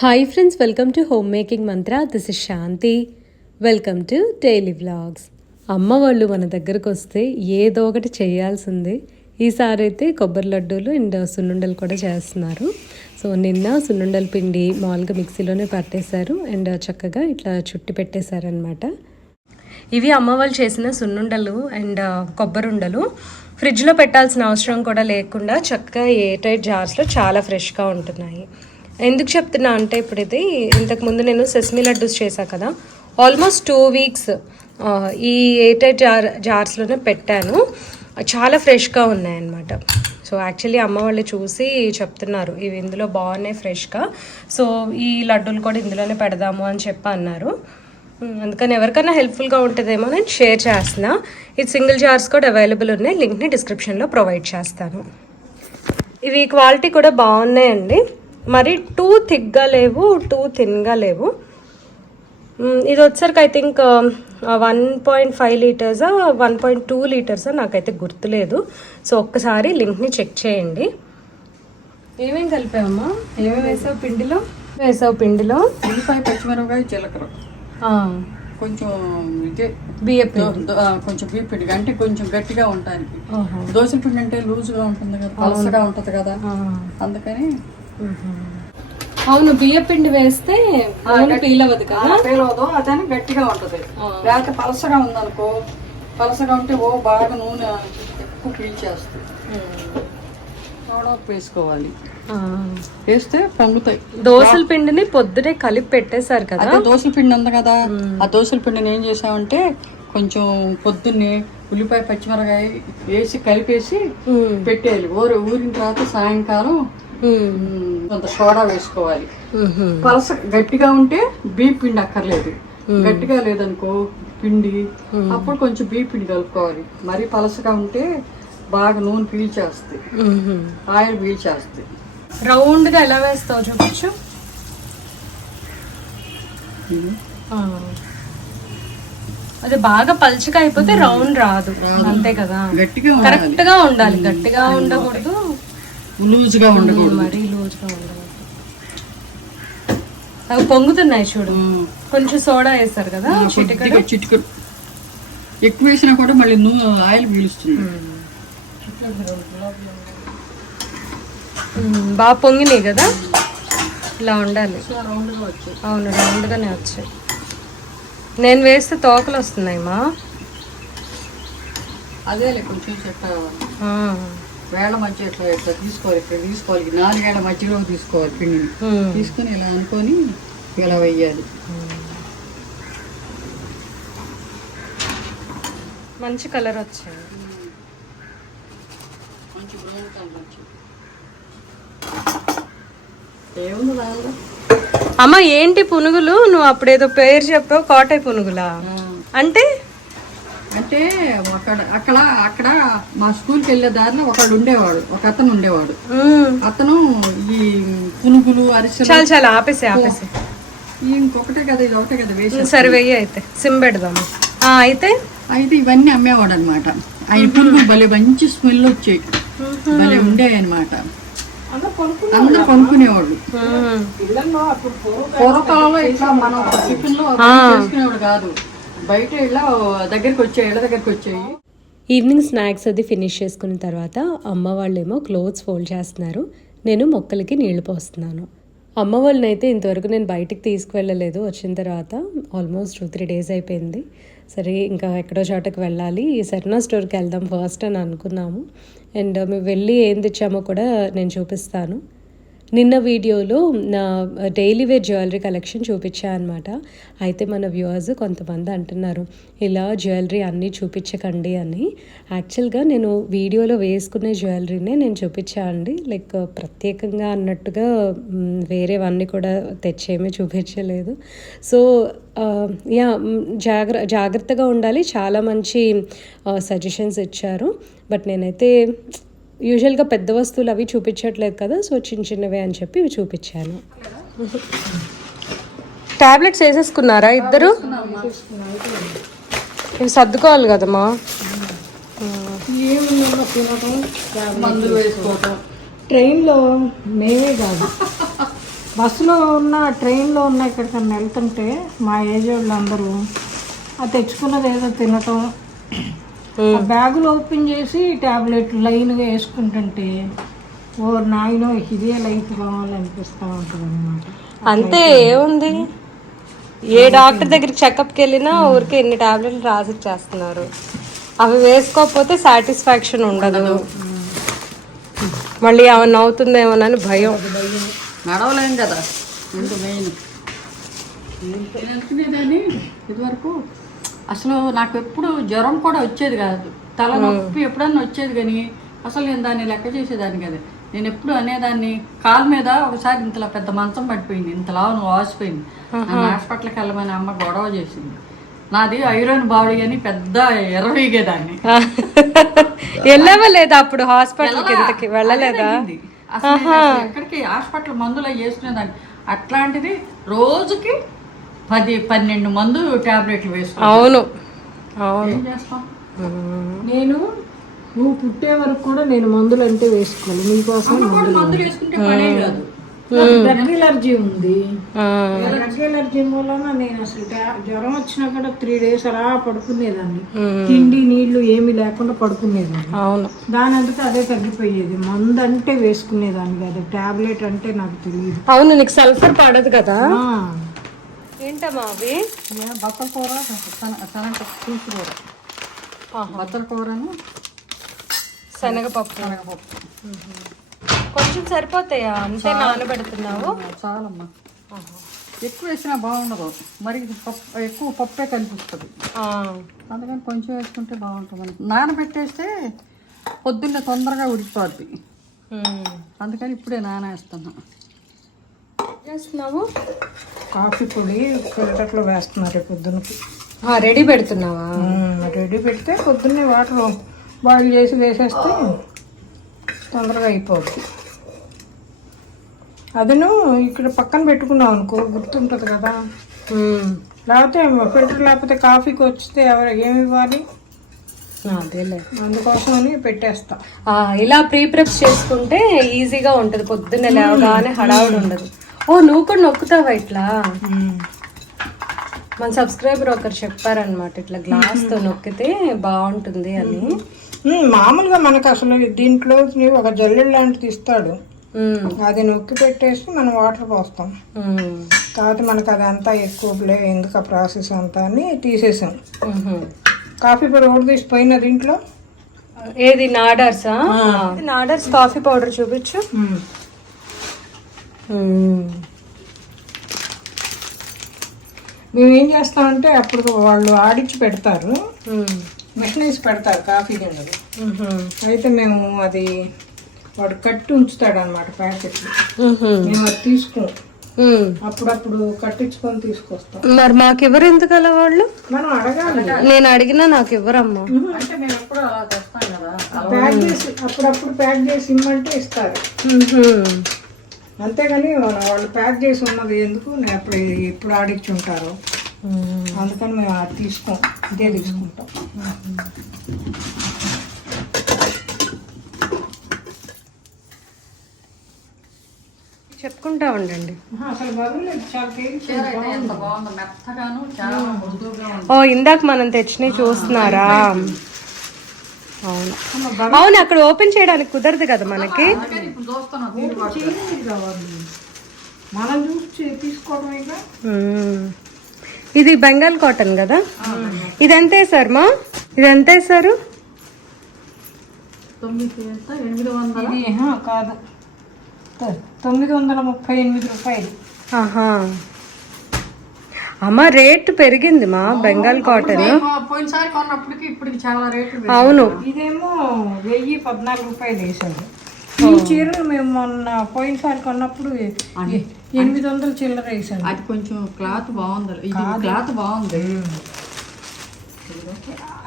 Hi friends welcome to home making mantra this is Shanti welcome to daily vlogs అమ్మ వాళ్ళు మన దగ్గరకు వస్తే ఏదో ఒకటి చేయాల్సిందే. ఈసారి అయితే కొబ్బరి లడ్డూలు అండ్ సున్నుండలు కూడా చేస్తున్నారు. సో నిన్న సున్నుండల పిండి మామూలుగా మిక్సీలోనే పట్టేశారు అండ్ చక్కగా ఇట్లా చుట్టి పెట్టేశారనమాట ఇవి అమ్మ వాళ్ళు చేసిన సున్నుండలు అండ్ కొబ్బరి ఉండలు ఫ్రిడ్జ్లో పెట్టాల్సిన అవసరం కూడా లేకుండా చక్కగా ఏ టైట్ జార్స్లో చాలా ఫ్రెష్గా ఉంటున్నాయి. ఎందుకు చెప్తున్నా అంటే ఇప్పుడు ఇది ఇంతకుముందు నేను సెస్మి లడ్డూస్ చేశాను కదా. ఆల్మోస్ట్ టూ వీక్స్ ఈ ఎయిట్ ఎయిట్ జార్ జార్స్లోనే పెట్టాను. చాలా ఫ్రెష్గా ఉన్నాయన్నమాట. సో యాక్చువల్లీ అమ్మ వాళ్ళు చూసి చెప్తున్నారు ఇవి ఇందులో బాగున్నాయి ఫ్రెష్గా సో ఈ లడ్డూలు కూడా ఇందులోనే పెడదాము అని చెప్పి అన్నారు. అందుకని ఎవరికైనా హెల్ప్ఫుల్గా ఉంటుందేమో నేను షేర్ చేస్తున్నా. ఇది సింగిల్ జార్స్ కూడా అవైలబుల్ ఉన్నాయి. లింక్ని డిస్క్రిప్షన్లో ప్రొవైడ్ చేస్తాను. ఇవి క్వాలిటీ కూడా బాగున్నాయండి. మరి టూ థిక్గా లేవు టూ థిన్గా లేవు ఇది వచ్చరికి I think one point five లీటర్సా one point two లీటర్సా నాకైతే గుర్తులేదు. సో ఒక్కసారి లింక్ని చెక్ చేయండి. ఏమేం కలిపావమ్మా? ఏమేమి వేసావు పిండిలో? వేసావు పిండిలో. ఉల్లిపాయ పచ్చిమిరపకాయ జీలకర్ర. ఆ, కొంచెం ఇదే. బియ్య కొంచెం బియ్య పిండి. అంటే కొంచెం గట్టిగా ఆహా. దోశల పిండి అంటే లూజ్గా ఉంటుంది కదా పలసగా ఉంటుంది కదా. అందుకని అవును బియ్య పిండి వేస్తే నూనె పీల్ అవ్వదు కదా? పేలవదు. అదని గట్టిగా ఉంటుంది. లేకపోతే పలసగా ఉందనుకో పలసగా ఉంటే ఓ బాగా నూనె ఎక్కువ పీల్చేస్తుంది వేసుకోవాలి. ఆ. వేస్తే పొంగుతాయి. దోసల పిండిని పొద్దునే కలిపి పెట్టేశారు కదా? అదే దోశల పిండి ఉంది కదా. ఆ దోశల పిండిని ఏం చేసామంటే కొంచెం పొద్దున్నే ఉల్లిపాయ పచ్చిమిరకాయ వేసి కలిపేసి. పెట్టేయాలి. ఊరి ఊరిన తర్వాత సాయంకాలం కొంత సోడా వేసుకోవాలి. పలస గట్టిగా ఉంటే బీప్ పిండి అక్కర్లేదు. గట్టిగా లేదనుకో పిండి. అప్పుడు కొంచెం బీప్ పిండి కలుపుకోవాలి. మరీ పలసగా ఉంటే బాగా నూనె పీల్చేస్తుంది. ఉహు. ఆయిల్ పీల్చేస్తుంది. రౌండ్గా ఎలా వేస్తావు చూపించు. అది బాగా పల్చగా అయిపోతే రౌండ్ రాదు. అంతే కదా. కరెక్ట్గా ఉండాలి. గట్టిగా ఉండకూడదు. లూజ్గా ఉండకూడదు. మరీ లూజ్గా ఉండకూడదు. అవి పొంగుతున్నాయి చూడు. కొంచెం సోడా వేస్తారు కదా చిటిక కొద్దిగా చిటికెడు. ఎక్కువ వేసినా కూడా మళ్ళీ నూనె ఆయిల్ పీలుస్తుంది. బాగా పొంగినాయి కదా? ఇలా ఉండాలి. అవును రౌండ్గానే వచ్చాయి. నేను వేస్తే తోకలు వస్తున్నాయి మా. అదేలే కొంచెం వేళ మధ్య ఇట్లా ఇట్లా తీసుకోవాలి ఇట్లా తీసుకోవాలి. నాలుగేళ్ళ మధ్యలో తీసుకోవాలి పిండిని. తీసుకొని ఇలా అనుకొని ఇలా వెయ్యాలి. మంచి కలర్ వచ్చాయి మంచి బ్రౌన్ కలర్ వచ్చి ఏముంది అమ్మ ఏంటి పునుగులు? నువ్వు అప్పుడేదో పేరు చెప్పావు కోటై పునుగులా? అంటే అంటే అక్కడ అక్కడ అక్కడ మా స్కూల్కి వెళ్ళే దారిలో ఒకడు ఉండేవాడు ఒక అతను ఉండేవాడు. అతను ఈ పునుగులు అరిసెలు చాలు చాలు ఆపేసి ఆపేసి ఇంకొకటే కదా ఇది ఒకటే కదా వేసి సరే వెయ్యి అయితే. సిమ్ పెడదాము. ఆ, అయితే? అయితే ఇవన్నీ అమ్మేవాడు అనమాట ఆయన పునుగులు భలే మంచి స్మెల్ వచ్చాయి. భలే ఉండేవి అనమాట అందరూ కొనుక్కునేవాళ్ళు. పూర్వకాలంలో ఇట్లా మనం టిఫిన్లో చేసుకునేవాడు కాదు. బయట ఇలా దగ్గరికి వచ్చాయి ఇళ్ళ దగ్గరికి వచ్చాయి. ఈవినింగ్ స్నాక్స్ అది ఫినిష్ చేసుకున్న తర్వాత అమ్మ వాళ్ళేమో క్లోత్స్ ఫోల్డ్ చేస్తున్నారు. నేను మొక్కలకి నీళ్ళు పోస్తున్నాను. అమ్మ వాళ్ళని అయితే ఇంతవరకు నేను బయటికి తీసుకువెళ్ళలేదు. వచ్చిన తర్వాత ఆల్మోస్ట్ టూ త్రీ డేస్ అయిపోయింది. సరే ఇంకా ఎక్కడో చోటకి వెళ్ళాలి. ఈ సర్నా స్టోర్కి వెళ్దాం ఫస్ట్ అని అనుకున్నాము. అండ్ మేము వెళ్ళి ఏం తెచ్చామో కూడా నేను చూపిస్తాను. నిన్న వీడియోలో నా డైలీ వేర్ జ్యువెలరీ కలెక్షన్ చూపించా అనమాట అయితే మన వ్యూవర్స్ కొంతమంది అంటున్నారు ఇలా జ్యువెలరీ అన్నీ చూపించకండి అని. యాక్చువల్గా నేను వీడియోలో వేసుకునే జ్యువెలరీనే నేను చూపించా అండి. లైక్ ప్రత్యేకంగా అన్నట్టుగా వేరేవన్నీ కూడా తెచ్చేమీ చూపించలేదు. సో యా జాగ్ర జాగ్రత్తగా ఉండాలి. చాలా మంచి సజెషన్స్ ఇచ్చారు. బట్ నేనైతే యూజువల్గా పెద్ద వస్తువులు అవి చూపించట్లేదు కదా సో చిన్న చిన్నవే అని చెప్పి ఇవి చూపించాను. టాబ్లెట్స్ వేసేసుకున్నారా ఇద్దరు? ఇవి సర్దుకోవాలి కదమ్మా. వేసుకోవటం ట్రైన్లో మేమే కాదు. బస్సులో ఉన్న ట్రైన్లో ఉన్న ఎక్కడికన్నా వెళ్తుంటే మా ఏజ్ వాళ్ళందరూ ఆ తెచ్చుకున్నది ఏదో తినటం బ్యాగులు ఓపెన్ చేసి ట్యాబ్లెట్ లైన్గా వేసుకుంటుంటే ఓ నాయనో ఇదే లైఫ్ కావాలనిపిస్తూ ఉంటుంది అనమాట అంతే ఏముంది? ఏ డాక్టర్ దగ్గరికి చెకప్కి వెళ్ళినా ఊరికే ఎన్ని టాబ్లెట్లు రాసి చేస్తున్నారు అవి వేసుకోకపోతే సాటిస్ఫాక్షన్ ఉండదు. మళ్ళీ ఏమన్నా అవుతుందేమోనని భయం. నడవలేం కదా? మెయిన్ అనుకునేదాన్ని ఇదివరకు అసలు నాకు ఎప్పుడు జ్వరం కూడా వచ్చేది కాదు. తలనొప్పి ఎప్పుడన్నా వచ్చేది కానీ అసలు నేను దాన్ని లెక్క చేసేదాన్ని కదా. నేను ఎప్పుడు అనేదాన్ని కాలు మీద ఒకసారి ఇంతలా పెద్ద మంచం పడిపోయింది ఇంతలా నువ్వు వాసిపోయింది. నన్ను హాస్పిటల్కి వెళ్ళమని అమ్మ గొడవ చేసింది. నాది ఐరన్ బాడీ అని పెద్ద ఎర్రవీగేదాన్ని వెళ్ళావా లేదా అప్పుడు హాస్పిటల్కి ఇంతకి? వెళ్ళలేదా. అసలు ఎక్కడికి హాస్పిటల్ మందులు అవి చేసుకునేదాన్ని అట్లాంటిది రోజుకి పది పన్నెండు మందు టాబ్లెట్లు వేసుకున్నాను అవును. అవును. ఏం చేస్తాం నేను నువ్వు పుట్టే వరకు కూడా నేను మందులు అంటే వేసుకోవాలి నీకోసం అమ్మ కూడా మందులు వేసుకుంటే పనే కాదు. డ్రగ్ ఎలర్జీ ఉంది. ఆ, డ్రగ్ ఎలర్జీ మూలన నేను అసలు జ్వరం వచ్చినా కూడా త్రీ డేస్ అలా పడుకునేదాన్ని. తిండి నీళ్ళు ఏమీ లేకుండా పడుకునేదాన్ని. అవును. దాని అంతటా అదే తగ్గిపోయేది. మందు అంటే వేసుకునేదాన్ని కాదు. టాబ్లెట్ అంటే నాకు తెలియదు అవును నీకు సల్ఫర్ పడదు కదా. ఏంటమ్మా అవి? బత్తల కూర శనగ పులుసు కూర బత్తల కూరను శనగపప్పు. శనగపప్పు. కొంచెం సరిపోతాయా? అంతే నానబెడుతున్నావు? చాలమ్మా. ఎక్కువ వేసినా బాగుండదు. మరి పప్పు ఎక్కువ పప్పే కనిపిస్తుంది. అందుకని కొంచెం వేసుకుంటే బాగుంటుంది. నానబెట్టేస్తే పొద్దున్నే తొందరగా ఉడికిపోద్ది. అందుకని ఇప్పుడే నానేస్తున్నా. చేస్తున్నావు? కాఫీ పొడి ఫిల్టర్లో వేస్తున్నారు పొద్దునకి రెడీ పెడుతున్నావా? రెడీ పెడితే పొద్దున్నే వాటర్ బాయిల్ చేసి వేసేస్తే తొందరగా అయిపోద్ది. అదను ఇక్కడ పక్కన పెట్టుకున్నావు అనుకో గుర్తుంటుంది కదా. లేకపోతే ఫిల్టర్ లేకపోతే కాఫీకి వచ్చితే ఎవరు ఏమి ఇవ్వాలి? అదేలే. అందుకోసమని పెట్టేస్తా. ఇలా ప్రీ ప్రెప్స్ చేసుకుంటే ఈజీగా ఉంటది. పొద్దున్నే లేవగానే హడావుడి ఉండదు. ఓ నువ్వు కూడా నొక్కుతావా ఇట్లా? మన సబ్స్క్రైబర్ ఒకరు చెప్పారనమాట ఇట్లా గ్లాస్తో నొక్కితే బాగుంటుంది అని. మామూలుగా మనకు అసలు దీంట్లో ఒక జల్లెడ లాంటిది ఇస్తాడు అది నొక్కి పెట్టేసి మనం వాటర్ పోస్తాం. కాబట్టి మనకు అది అంతా ఎక్కువ లేవు ఎందుకు ఆ ప్రాసెస్ అంతా అని తీసేసాం. కాఫీ పొడి ఓడి తీసి పోయిన దీంట్లో? ఏది నాడర్సా? నాడర్స్ కాఫీ పౌడర్ చూపించు. మేము. ఏం చేస్తామంటే అప్పుడు వాళ్ళు ఆడిచ్చి పెడతారు. మిషన్ వేసి పెడతారు కాఫీ గింజలు ఉహు, అయితే మేము అది వాడు కట్టి ఉంచుతాడు అనమాట ప్యాకెట్. మేము. అది తీసుకోం. అప్పుడప్పుడు కట్టించుకొని తీసుకొస్తాం. మరి మాకు ఎవరు ఎందుకు అలా వాళ్ళు? మనం అడగాలి. నేను అడిగినా నాకు ఇవ్వరమ్మా అంటే మేము ఎప్పుడు అలా కదా. ప్యాక్ చేసి అప్పుడప్పుడు ప్యాక్ చేసి ఇమ్మంటే ఇస్తారు. అంతేగాని వాళ్ళు ప్యాక్ చేసి ఉన్నది ఎందుకు? నేను అప్పుడు ఎప్పుడు ఆడిచ్చి ఉంటారు. అందుకని మేము అది తీసుకోం. ఇదే తీసుకుంటాం. చెప్పుకుంటా ఉండండి. ఓ ఇందాక మనం తెచ్చినవి చూస్తున్నారా? అవును. అవును అక్కడ ఓపెన్ చేయడానికి కుదరదు కదా మనకి. ఇది బెంగాల్ కాటన్ కదా? ఇది ఎంత వేసారు మా? ఇది ఎంత? వేసారు తొమ్మిది వందల? ఇది ఆహా, కాదు. తొ- తొమ్మిది వందల ముప్పై ఎనిమిది రూపాయలు. అమ్మ రేట్ పెరిగింది మా బెంగాల్ కాటన్ పోయినసారి కొన్నప్పటికి ఇప్పటికి చాలా పెరిగాయి. అవును. ఇదేమో వెయ్యి పద్నాలుగు రూపాయలు వేసాడు ఈ చీరలు మేము మొన్న పోయినసారి కొన్నప్పుడు ఎనిమిది వందల చిల్లర వేసాడు అది కొంచెం క్లాత్ బాగుంది. ఇది క్లాత్ బాగుంది.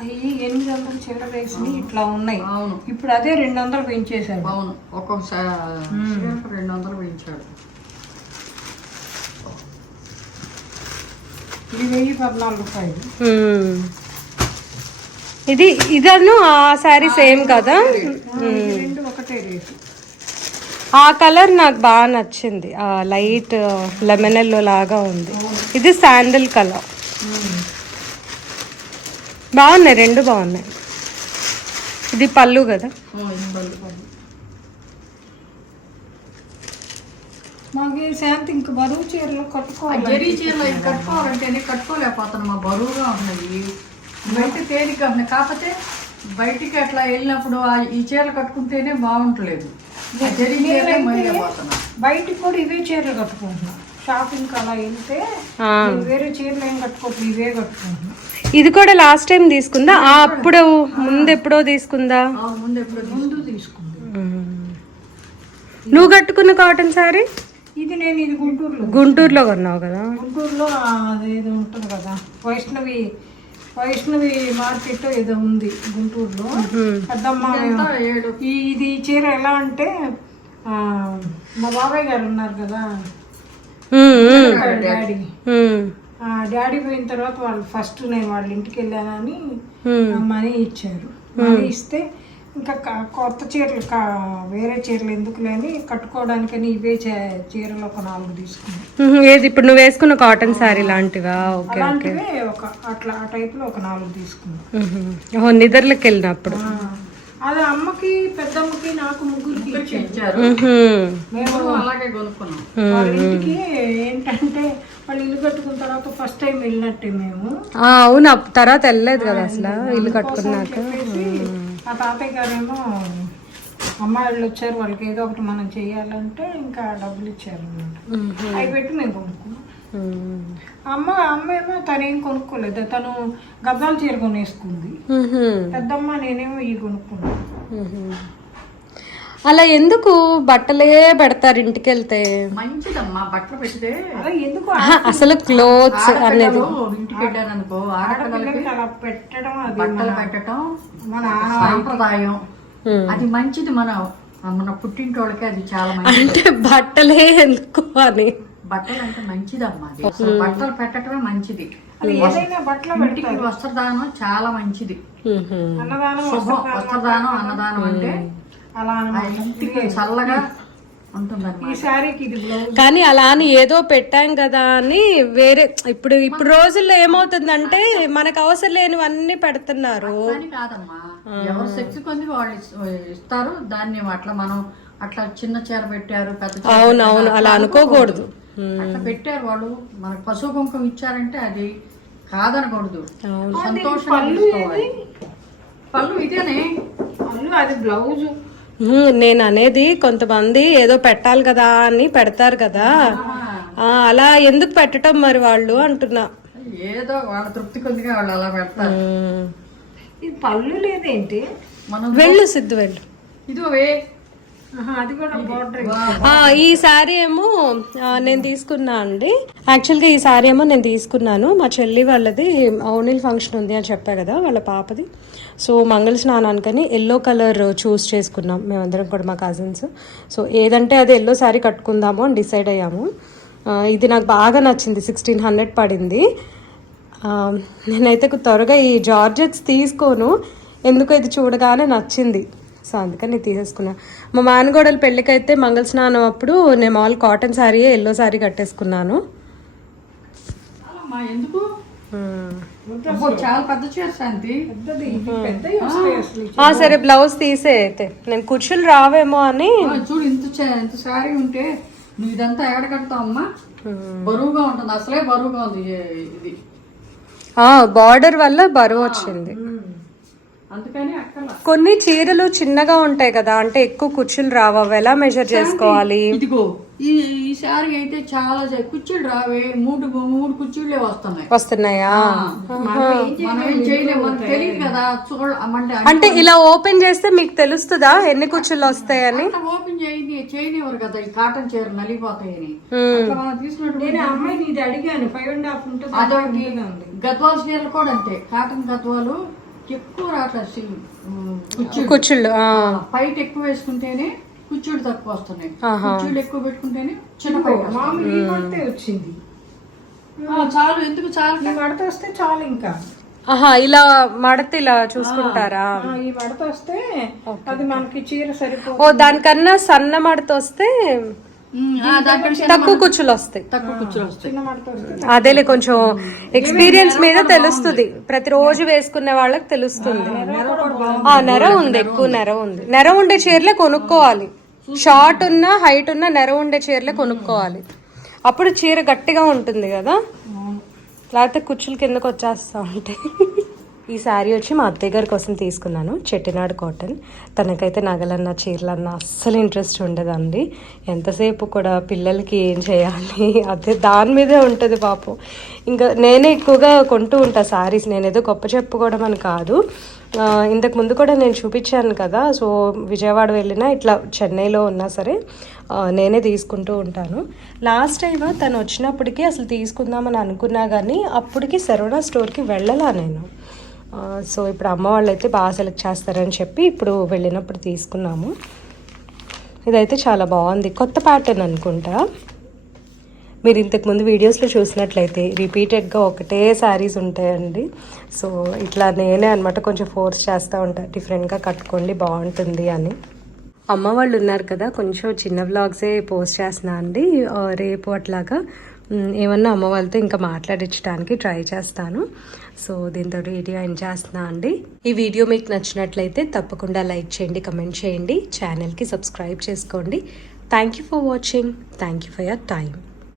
ఈ ఎనిమిది వందల చిల్లర వేసి ఇట్లా ఉన్నాయి. అవును. ఇప్పుడు అదే రెండు వందలు పెంచేశాడు అవును. ఒక్కొక్కసారి రెండు వందలు పెంచాడు ఇది ఇదను ఆ శారీ సేమ్ కదా? ఆ కలర్ నాకు బాగా నచ్చింది. ఆ లైట్ లెమన్ ఎల్లో లాగా ఉంది. ఇది శాండిల్ కలర్. బాగున్నాయి రెండు బాగున్నాయి. ఇది పళ్ళు కదా ఆ, ఇది పళ్ళు, పళ్ళు. మాకు శాంతి ఇంక బరువు చీరలు కట్టుకోవాలి జరీ చీరలు ఇవి కట్టుకోవాలంటేనే కట్టుకోలేకపోతున్నాం మా బరువుగా ఉన్నాయి బయట తేలిక ఉన్నాయి కాకపోతే బయటికి అట్లా వెళ్ళినప్పుడు ఆ ఈ చీరలు కట్టుకుంటేనే బాగుంటలేదు. జరీ చీరలే బయటికి కూడా ఇవే చీరలు కట్టుకుంటున్నాం. షాపింగ్ అలా వెళ్తే వేరే చీరలు ఏం కట్టుకోవట్లేదు ఇవే కట్టుకుంటున్నాం. ఇది కూడా లాస్ట్ టైం తీసుకుందా? ఆ, అప్పుడు ముందు ఎప్పుడో తీసుకుందా? ఆ ముందు ఎప్పుడు ముందు తీసుకుంది నువ్వు కట్టుకున్న కాటన్ సారీ ఇది నేను ఇది గుంటూరులో గుంటూరులో కొన్నావు కదా? గుంటూరులో అదేదో ఉంటుంది కదా వైష్ణవి వైష్ణవి మార్కెట్ ఏదో ఉంది గుంటూరులో. పెద్దమ్మ ఇది చీర ఎలా అంటే ఆ, మా బాబాయ్ గారు ఉన్నారు కదా. డాడీ. డాడీ పోయిన తర్వాత వాళ్ళు ఫస్ట్ నేను వాళ్ళ ఇంటికి వెళ్ళానని. మనీ ఇచ్చారు. మనీ ఇస్తే ఇంకా కొత్త చీరలు కా- వేరే చీరలు ఎందుకు లేని కట్టుకోవడానికని ఇవే చే- చీరలు ఒక నాలుగు తీసుకున్నాను ఏది? ఇప్పుడు నువ్వు వేసుకున్న కాటన్ సారీ లాంటివా? ఓకే అలాంటివే ఒక అట్లా ఆ టైప్లో ఒక నాలుగు తీసుకున్నాను. ఓహో నిద్రలోకి వెళ్ళినప్పుడు ఆ, అది అమ్మకి పెద్దమ్మకి నాకు ముగ్గురికి ఇచ్చారు. మేము అలాగే కొనుక్కున్నాం. వాళ్ళ ఇంటికి ఏంటంటే వాళ్ళు ఇల్లు కట్టుకున్న తర్వాత ఫస్ట్ టైం వెళ్ళినట్టే మేము. ఆ, అవును తర్వాత వెళ్ళలేదు కదా అసలు ఇల్లు కట్టుకున్నాక. ఆ తాతయ్య గారేమో అమ్మాయిలు వచ్చారు వాళ్ళకి ఏదో ఒకటి మనం చేయాలంటే ఇంకా డబ్బులు ఇచ్చారు అన్నమాట అవి పెట్టి మేము కొనుక్కున్నాం. అమ్మ అమ్మ ఏమో తనేం కొనుక్కోలేదు తను గద్దాల చీర కొనేసుకుంది. పెద్దమ్మ నేనేమో ఇవి కొనుక్కున్నాను. అలా ఎందుకు బట్టలే పెడతారు ఇంటికి వెళ్తే మంచిదమ్మా బట్టలు పెడితే. అలా ఎందుకు ఆహా, అసలు క్లోత్స్ అనేది. ఇంటికి వెళ్ళాను అనుకో పెట్టడం అది బట్టలు పెట్టడం మన సాంప్రదాయం. అది మంచిది మన మన పుట్టింటోళ్ళకి అది చాలా మంచిది. అంటే బట్టలే ఎందుకు అని. బట్టలు అంటే మంచిదమ్మా బట్టలు పెట్టడమే మంచిది. అది ఏదైనా బట్టలు ఇంటికి వస్త్రదానం చాలా మంచిది. అన్నదానం శుభం వస్త్రదానం. అన్నదానం అంటే అలా ఆ అన్నమాట. ఇంటికి చల్లగా ఉంటుందన్నమాట. ఈ శారీకి ఇది బ్లౌజ్ కానీ అలా అని ఏదో పెట్టాం కదా అని వేరే ఇప్పుడు ఇప్పుడు రోజుల్లో ఏమవుతుందంటే మనకు అవసరం లేనివన్నీ పెడుతున్నారు. కాదమ్మా. ఎవరు శక్తి కొంది వాళ్ళు ఇస్- ఇస్తారు. దాన్ని అట్లా మనం అట్లా చిన్న చీర పెట్టారు పెద్ద చీర అవును, పెట్టారు, అవును, అలా అనుకోకూడదు. అట్లా పెట్టారు వాళ్ళు. మనకు పశువు కుంకుమ ఇచ్చారంటే అది కాదనకూడదు. తీసుకోవాలి. పళ్ళు ఇదేనే. అల్లు అది బ్లౌజ్ నేను అనేది కొంతమంది ఏదో పెట్టాలి కదా అని పెడతారు కదా. ఆ, అలా ఎందుకు పెట్టడం మరి వాళ్ళు అంటున్నా. ఏదో వాళ్ళ తృప్తి కొద్దిగా వాళ్ళు అలా పెడతారు. ఇది పళ్ళు లేదేంటి? మనం వెళ్ళు సిద్ధు వెళ్ళు. అది కూడా ఆ, ఈ శారీ ఏమో నేను తీసుకున్నా అండి. యాక్చువల్గా ఈ శారీ ఏమో నేను తీసుకున్నాను. మా చెల్లి వాళ్ళది ఓనిల్ ఫంక్షన్ ఉంది అని చెప్పా కదా వాళ్ళ పాపది. సో మంగళ స్నానానికని ఎల్లో కలర్ చూస్ చేసుకున్నాం మేమందరం కూడా మా కజిన్స్ సో ఏదంటే అది ఎల్లో శారీ కట్టుకుందాము అని డిసైడ్ అయ్యాము. ఇది నాకు బాగా నచ్చింది సిక్స్టీన్ హండ్రెడ్ పడింది. నేనైతే త్వరగా ఈ జార్జెట్స్ తీసుకోను. ఎందుకో ఇది చూడగానే నచ్చింది. సో అందుకని నేను తీసేసుకున్నా. మా మానగోడల పెళ్ళికైతే మంగళ స్నానం అప్పుడు నేను మామూలు కాటన్ శారీయే ఎల్లో శారీ కట్టేసుకున్నాను. ఎందుకు? చాలా పెద్ద శాంతి. సరే బ్లౌజ్ తీసే అయితే. నేను కుర్చీలు రావేమో అని. చూడు ఇంత ఇంత శారీ ఉంటే నువ్వు ఇదంతా ఎక్కడ కడతావు అమ్మా? బరువుగా ఉంటుంది. అసలే బరువుగా ఉంది ఇది. బార్డర్ వల్ల బరువు వచ్చింది. కొన్ని చీరలు చిన్నగా ఉంటాయి కదా అంటే ఎక్కువ కుర్చీలు రావు. ఎలా మెజర్ చేసుకోవాలి? ఇదిగో ఈ ఈ శారీ అయితే చాలా కుర్చీలు రావే. మూడు మూడు కుర్చీలే వస్తున్నాయి. వస్తున్నాయా? తెలియదు కదా చూడ అంటే ఇలా ఓపెన్ చేస్తే మీకు తెలుస్తుందా ఎన్ని కుర్చీలు వస్తాయని? ఓపెన్ చేయని చేయనివ్వరు కదా ఈ కాటన్ చీర నలిగిపోతాయని. నేను అమ్మాయిని ఇది అడిగాను. ఫైవ్ అండ్ హాఫ్ ఉంటుంది అదొకటి గద్వాల చీరలు కూడా అంతే. కాటన్ గద్వాలు ఎక్కువ రావట్లేదు. కుర్చీలు. పైట్ ఎక్కువ వేసుకుంటేనే కుర్చీలు తక్కువ వస్తున్నాయి. కుర్చీలు ఎక్కువ పెట్టుకుంటేనే చిన్న. మామూలు పడితే వచ్చింది. ఆ, చాలు ఎందుకు చాలు? ఈ పడితే వస్తే చాలు ఇంకా. ఆహా ఇలా మడత ఇలా చూసుకుంటారా? ఆ, ఈ మడత వస్తే అది మనకి చీర సరిపో ఓ దానికన్నా సన్న మడత వస్తే తక్కువ కుచ్చులు వస్తాయి. తక్కువ కూర్చొని వస్తాయి. మడత అదేలే కొంచెం ఎక్స్పీరియన్స్ మీద తెలుస్తుంది. ప్రతిరోజు వేసుకునే వాళ్ళకి తెలుస్తుంది. ఆ నెర ఉంది ఎక్కువ నెర ఉంది. నెర ఉండే చీరలే కొనుక్కోవాలి. షార్ట్ ఉన్న హైట్ ఉన్న నెర ఉండే చీరలే కొనుక్కోవాలి. అప్పుడు చీర గట్టిగా ఉంటుంది కదా? లేకపోతే కుచ్చులు కిందకు వచ్చేస్తూ ఉంటాయి. ఈ శారీ వచ్చి మా అత్తయ్య గారి కోసం తీసుకున్నాను. చెట్టినాడు కాటన్. తనకైతే నగలన్నా చీరలన్నా అస్సలు ఇంట్రెస్ట్ ఉండదండి. ఎంతసేపు కూడా పిల్లలకి ఏం చేయాలి? అదే దాని మీదే ఉంటుంది పాపం. ఇంకా నేనే ఎక్కువగా కొంటూ ఉంటా శారీస్. నేనేదో గొప్ప చెప్పుకోవడం అని కాదు. ఇంతకు ముందు కూడా నేను చూపించాను కదా సో విజయవాడ వెళ్ళినా ఇట్లా చెన్నైలో ఉన్నా సరే నేనే తీసుకుంటూ ఉంటాను. లాస్ట్ టైం తను వచ్చినప్పటికీ అసలు తీసుకుందామని అనుకున్నా కానీ అప్పటికి సరోనా స్టోర్కి వెళ్ళలా నేను. సో ఇప్పుడు అమ్మ వాళ్ళు అయితే బాగా సెలెక్ట్ చేస్తారని చెప్పి ఇప్పుడు వెళ్ళినప్పుడు తీసుకున్నాము. ఇదైతే చాలా బాగుంది. కొత్త ప్యాటర్న్ అనుకుంటా. మీరు ఇంతకుముందు వీడియోస్లో చూసినట్లయితే రిపీటెడ్గా ఒకటే శారీస్ ఉంటాయండి. సో ఇట్లా నేనే అనమాట కొంచెం ఫోర్స్ చేస్తూ ఉంటాను డిఫరెంట్గా కట్టుకోండి బాగుంటుంది అని. అమ్మ వాళ్ళు ఉన్నారు కదా కొంచెం చిన్న వ్లాగ్సే పోస్ట్ చేస్తున్నా అండి. రేపు అట్లాగా ఏమన్నా అమ్మ వాళ్ళతో ఇంకా మాట్లాడించడానికి ట్రై చేస్తాను. సో దీంతో వీడియో ఎండ్ చేస్తున్నా అండి. ఈ వీడియో మీకు నచ్చినట్లయితే తప్పకుండా లైక్ చేయండి కమెంట్ చేయండి. ఛానల్కి సబ్స్క్రైబ్ చేసుకోండి. Thank you for watching thank you for your time